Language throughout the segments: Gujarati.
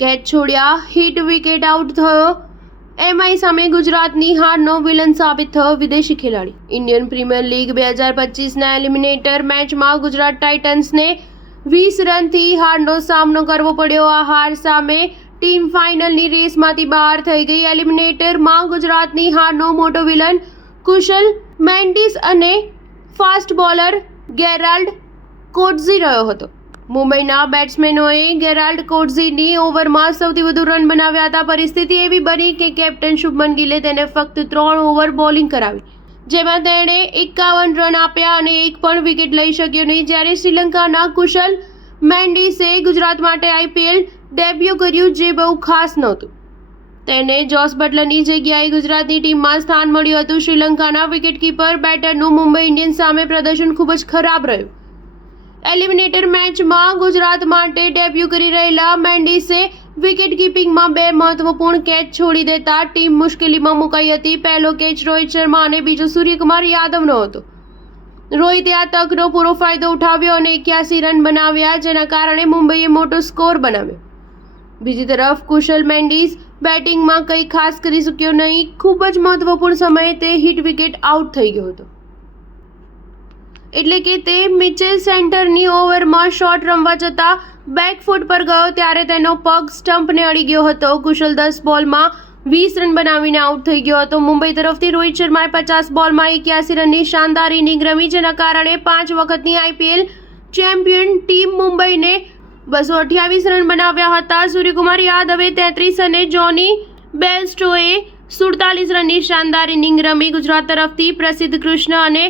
કેચ છોડ્યા, હિટ વિકેટ આઉટ થયો. એમઆઈ સામે ગુજરાતની હારનો વિલન સાબિત થયો વિદેશી ખેલાડી. ઇન્ડિયન પ્રીમિયર લીગ 2025ના એલિમિનેટર મેચમાં ગુજરાત ટાઇટન્સને 20 રનથી હારનો સામનો કરવો પડ્યો. આ હાર સામે ટીમ ફાઇનલની રેસમાંથી બહાર થઈ ગઈ. એલિમિનેટરમાં ગુજરાતની હારનો મોટો વિલન કુશલ મેન્ડિસ અને ફાસ્ટ બોલર ગેરાલ્ડ કોટ્ઝી રહ્યો હતો. મુંબઈના બેટ્સમેનોએ ગેરાલ્ડ કોટ્ઝીની ઓવરમાં સૌથી વધુ રન બનાવ્યા હતા. પરિસ્થિતિ એવી બની કે કેપ્ટન શુભમન ગિલે તેને ફક્ત 3 ઓવર બોલિંગ કરાવી, જેમાં તેણે 51 રન આપ્યા અને એક પણ વિકેટ લઈ શક્યો નહીં. જ્યારે શ્રીલંકાના કુશલ મેન્ડિસે ગુજરાત માટે આઈપીએલ ડેબ્યુ કર્યું, જે બહુ ખાસ નહોતું. તેને જોસ બટલરની જગ્યાએ ગુજરાતની ટીમમાં સ્થાન મળ્યું હતું. શ્રીલંકાના વિકેટકીપર બેટરનું મુંબઈ ઇન્ડિયન્સ સામે પ્રદર્શન ખૂબ જ ખરાબ રહ્યું. એલિમિનેટર મેચમાં ગુજરાત માટે ડેબ્યુ કરી રહેલા મેન્ડિસે વિકેટ કીપિંગમાં 2 મહત્વપૂર્ણ કેચ છોડી દેતા ટીમ મુશ્કેલીમાં મુકાઈ હતી. પહેલો કેચ રોહિત શર્મા અને બીજો સૂર્યકુમાર યાદવનો હતો. રોહિતે આ તકનો પૂરો ફાયદો ઉઠાવ્યો અને 81 રન બનાવ્યા, જેના કારણે મુંબઈએ મોટો સ્કોર બનાવ્યો. બીજી તરફ કુશલ મેન્ડિસ બેટિંગમાં કંઈ ખાસ કરી શક્યો નહીં. ખૂબ જ મહત્વપૂર્ણ સમયે તે હિટ વિકેટ આઉટ થઈ ગયો હતો. એટલે કે તે મિચેલ સેન્ટરની ઓવરમાં શોટ રમવા જતાં બેકફૂટ પર ગયો ત્યારે તેનો પગ સ્ટમ્પને અડી ગયો હતો. કુશલ 10 બોલમાં 20 રન બનાવીને આઉટ થઈ ગયો હતો. મુંબઈ તરફથી રોહિત શર્માએ 50 બોલમાં 81 રનની શાનદાર ઇનિંગ રમી, જેના કારણે 5 વખતની આઈપીએલ ચેમ્પિયન ટીમ મુંબઈને 228 રન બનાવ્યા હતા. સૂર્યકુમાર યાદવે 33 અને જોની બેરસ્ટોએ 47 રનની શાનદાર ઇનિંગ રમી. ગુજરાત તરફથી પ્રસિદ્ધ કૃષ્ણ અને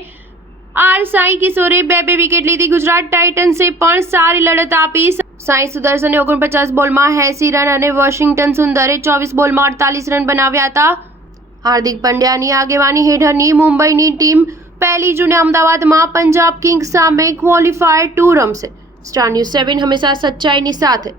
સાઈ કિશોરે 2 વિકેટ લીધી. ગુજરાત ટાઇટન્સે પણ સારી લડત આપી. સાઈ સુદર્શને 49 બોલમાં 80 રન અને વોશિંગ્ટન સુંદરે 24 બોલમાં 48 રન બનાવ્યા હતા. હાર્દિક પંડ્યાની આગેવાની હેઠળની મુંબઈની ટીમ 1 જૂને અમદાવાદમાં પંજાબ કિંગ્સ સામે ક્વોલિફાયર 2 રમશે. સ્ટાર ન્યૂઝ 7 હંમેશા સચ્ચાઈની સાથે.